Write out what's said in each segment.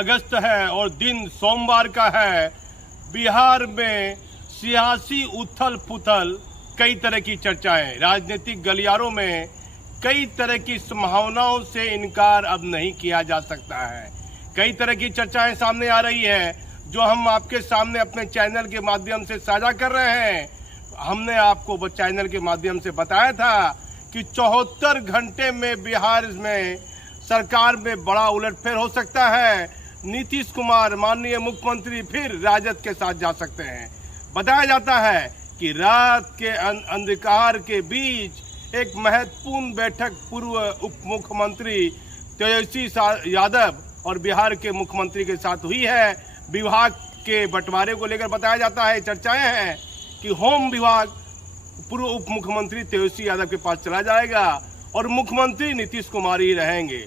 अगस्त है और दिन सोमवार का है। बिहार में सियासी उथल पुथल, कई तरह की चर्चाएं, राजनीतिक गलियारों में कई तरह की संभावनाओं से इनकार अब नहीं किया जा सकता है। कई तरह की चर्चाएं सामने आ रही है जो हम आपके सामने अपने चैनल के माध्यम से साझा कर रहे हैं। हमने आपको चैनल के माध्यम से बताया था कि 74 घंटे में बिहार में सरकार में बड़ा उलटफेर हो सकता है। नीतीश कुमार माननीय मुख्यमंत्री फिर राजद के साथ जा सकते हैं। बताया जाता है कि रात के अंधकार के बीच एक महत्वपूर्ण बैठक पूर्व उप मुख्यमंत्री तेजस्वी यादव और बिहार के मुख्यमंत्री के साथ हुई है। विभाग के बंटवारे को लेकर बताया जाता है, चर्चाएं हैं कि होम विभाग पूर्व उप मुख्यमंत्री तेजस्वी यादव के पास चला जाएगा और मुख्यमंत्री नीतीश कुमार ही रहेंगे।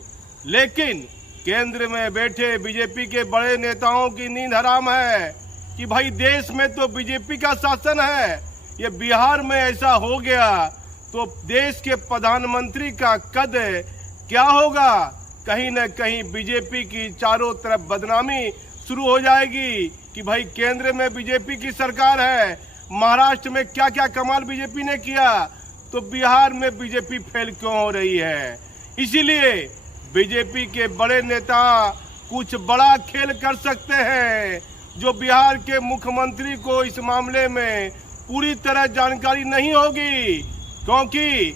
लेकिन केंद्र में बैठे बीजेपी के बड़े नेताओं की नींद हराम है कि भाई देश में तो बीजेपी का शासन है, ये बिहार में ऐसा हो गया तो देश के प्रधानमंत्री का कद क्या होगा। कहीं न कहीं बीजेपी की चारों तरफ बदनामी शुरू हो जाएगी कि भाई केंद्र में बीजेपी की सरकार है, महाराष्ट्र में क्या क्या कमाल बीजेपी ने किया, तो बिहार में बीजेपी फेल क्यों हो रही है। इसीलिए बीजेपी के बड़े नेता कुछ बड़ा खेल कर सकते हैं जो बिहार के मुख्यमंत्री को इस मामले में पूरी तरह जानकारी नहीं होगी, क्योंकि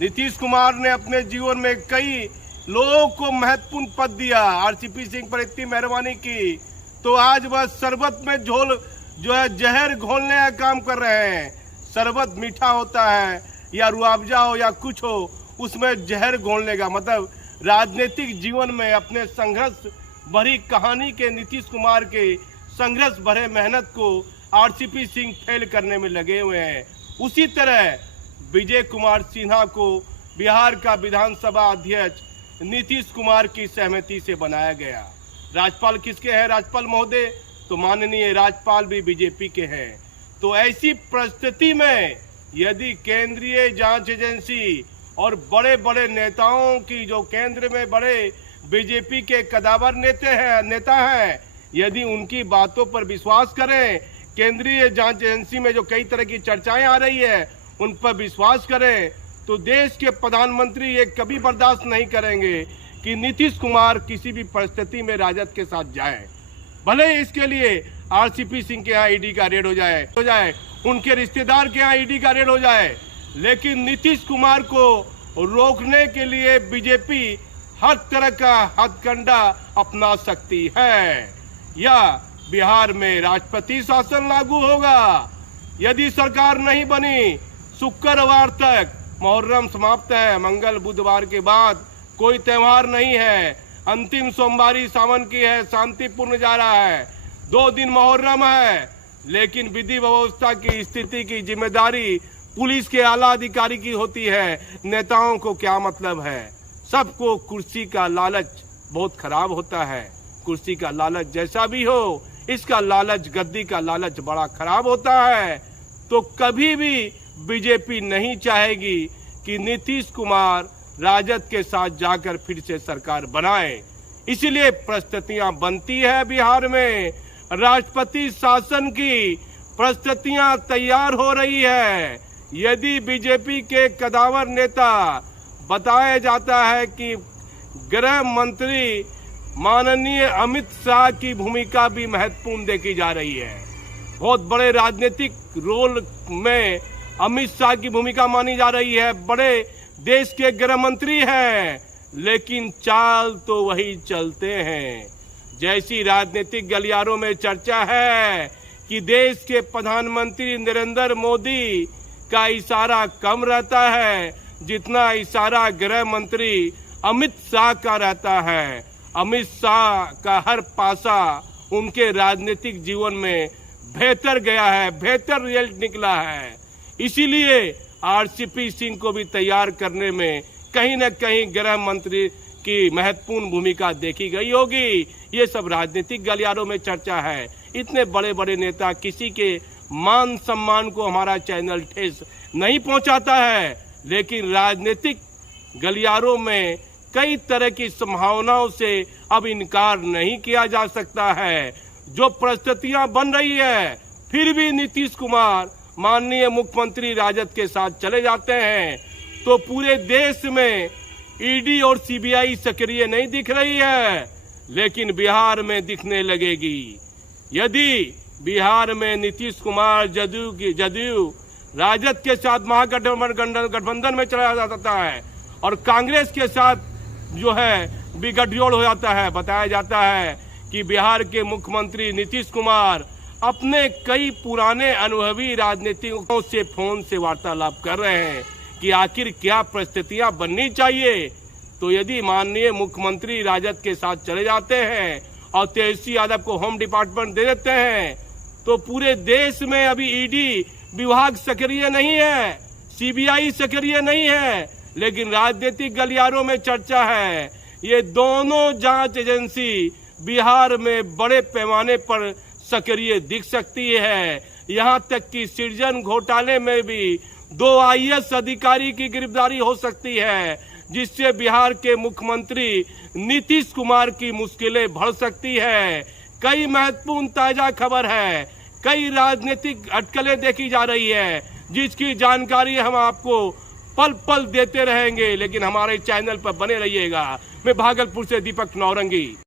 नीतीश कुमार ने अपने जीवन में कई लोगों को महत्वपूर्ण पद दिया। आरसीपी सिंह पर इतनी मेहरबानी की तो आज वह शरबत में झोल जो है जहर घोलने का काम कर रहे हैं। शरबत मीठा होता है या रुआवजा हो या कुछ हो, उसमें जहर घोलने का मतलब राजनीतिक जीवन में अपने संघर्ष भरी कहानी के नीतीश कुमार के संघर्ष भरे मेहनत को आरसीपी सिंह फेल करने में लगे हुए हैं। उसी तरह विजय कुमार सिन्हा को बिहार का विधानसभा अध्यक्ष नीतीश कुमार की सहमति से बनाया गया। राज्यपाल किसके हैं? राज्यपाल महोदय तो माननीय राज्यपाल भी बीजेपी के हैं। तो ऐसी परिस्थिति में यदि केंद्रीय जांच एजेंसी और बड़े बड़े नेताओं की, जो केंद्र में बड़े बीजेपी के कदावर नेता हैं, यदि उनकी बातों पर विश्वास करें, केंद्रीय जांच एजेंसी में जो कई तरह की चर्चाएं आ रही है उन पर विश्वास करें, तो देश के प्रधानमंत्री ये कभी बर्दाश्त नहीं करेंगे कि नीतीश कुमार किसी भी परिस्थिति में राजद के साथ जाए। भले इसके लिए आरसीपी सिंह के यहाँ ईडी का रेड हो जाए, उनके रिश्तेदार के यहाँ ईडी का रेड हो जाए, लेकिन नीतीश कुमार को रोकने के लिए बीजेपी हर तरह का हथकंडा अपना सकती है। या बिहार में राष्ट्रपति शासन लागू होगा। यदि सरकार नहीं बनी, शुक्रवार तक मुहर्रम समाप्त है, मंगल बुधवार के बाद कोई त्योहार नहीं है, अंतिम सोमवारी सावन की है, शांतिपूर्ण जा रहा है, 2 दिन मुहर्रम है, लेकिन विधि व्यवस्था की स्थिति की जिम्मेदारी पुलिस के आला अधिकारी की होती है। नेताओं को क्या मतलब है? सबको कुर्सी का लालच बहुत खराब होता है। कुर्सी का लालच जैसा भी हो, इसका लालच, गद्दी का लालच बड़ा खराब होता है। तो कभी भी बीजेपी नहीं चाहेगी कि नीतीश कुमार राजद के साथ जाकर फिर से सरकार बनाए। इसलिए परिस्थितियां बनती है बिहार में, राष्ट्रपति शासन की परिस्थितियां तैयार हो रही है। यदि बीजेपी के कदावर नेता, बताया जाता है कि गृह मंत्री माननीय अमित शाह की भूमिका भी महत्वपूर्ण देखी जा रही है। बहुत बड़े राजनीतिक रोल में अमित शाह की भूमिका मानी जा रही है। बड़े देश के गृह मंत्री हैं, लेकिन चाल तो वही चलते हैं। जैसी राजनीतिक गलियारों में चर्चा है कि देश के प्रधानमंत्री नरेंद्र मोदी का इशारा कम रहता है, जितना इशारा गृह मंत्री अमित शाह का रहता है। अमित शाह का हर पासा उनके राजनीतिक जीवन में बेहतर गया है, बेहतर रिजल्ट निकला है। इसीलिए आरसीपी सिंह को भी तैयार करने में कहीं न कहीं गृह मंत्री की महत्वपूर्ण भूमिका देखी गई होगी। ये सब राजनीतिक गलियारों में चर्चा है। इतने बड़े बड़े नेता, किसी के मान सम्मान को हमारा चैनल ठेस नहीं पहुंचाता है, लेकिन राजनीतिक गलियारों में कई तरह की संभावनाओं से अब इनकार नहीं किया जा सकता है। जो परिस्थितियां बन रही है, फिर भी नीतीश कुमार माननीय मुख्यमंत्री राजद के साथ चले जाते हैं, तो पूरे देश में ईडी और सीबीआई सक्रिय नहीं दिख रही है, लेकिन बिहार में दिखने लगेगी। यदि बिहार में नीतीश कुमार जदयू राजद के साथ महागठबंधन में चला जाता है और कांग्रेस के साथ जो है भी गठजोड़ हो जाता है, बताया जाता है कि बिहार के मुख्यमंत्री नीतीश कुमार अपने कई पुराने अनुभवी राजनीतिकों से फोन से वार्तालाप कर रहे हैं कि आखिर क्या परिस्थितियां बननी चाहिए। तो यदि माननीय मुख्यमंत्री राजद के साथ चले जाते हैं और तेजस्वी यादव को होम डिपार्टमेंट दे देते हैं, तो पूरे देश में अभी ईडी विभाग सक्रिय नहीं है, सीबीआई सक्रिय नहीं है, लेकिन राजनीतिक गलियारों में चर्चा है ये दोनों जांच एजेंसी बिहार में बड़े पैमाने पर सक्रिय दिख सकती है। यहां तक कि सृजन घोटाले में भी 2 आईएएस अधिकारी की गिरफ्तारी हो सकती है, जिससे बिहार के मुख्यमंत्री नीतीश कुमार की मुश्किलें बढ़ सकती है। कई महत्वपूर्ण ताजा खबर है, कई राजनीतिक अटकलें देखी जा रही है, जिसकी जानकारी हम आपको पल पल देते रहेंगे, लेकिन हमारे चैनल पर बने रहिएगा। मैं भागलपुर से दीपक नौरंगी।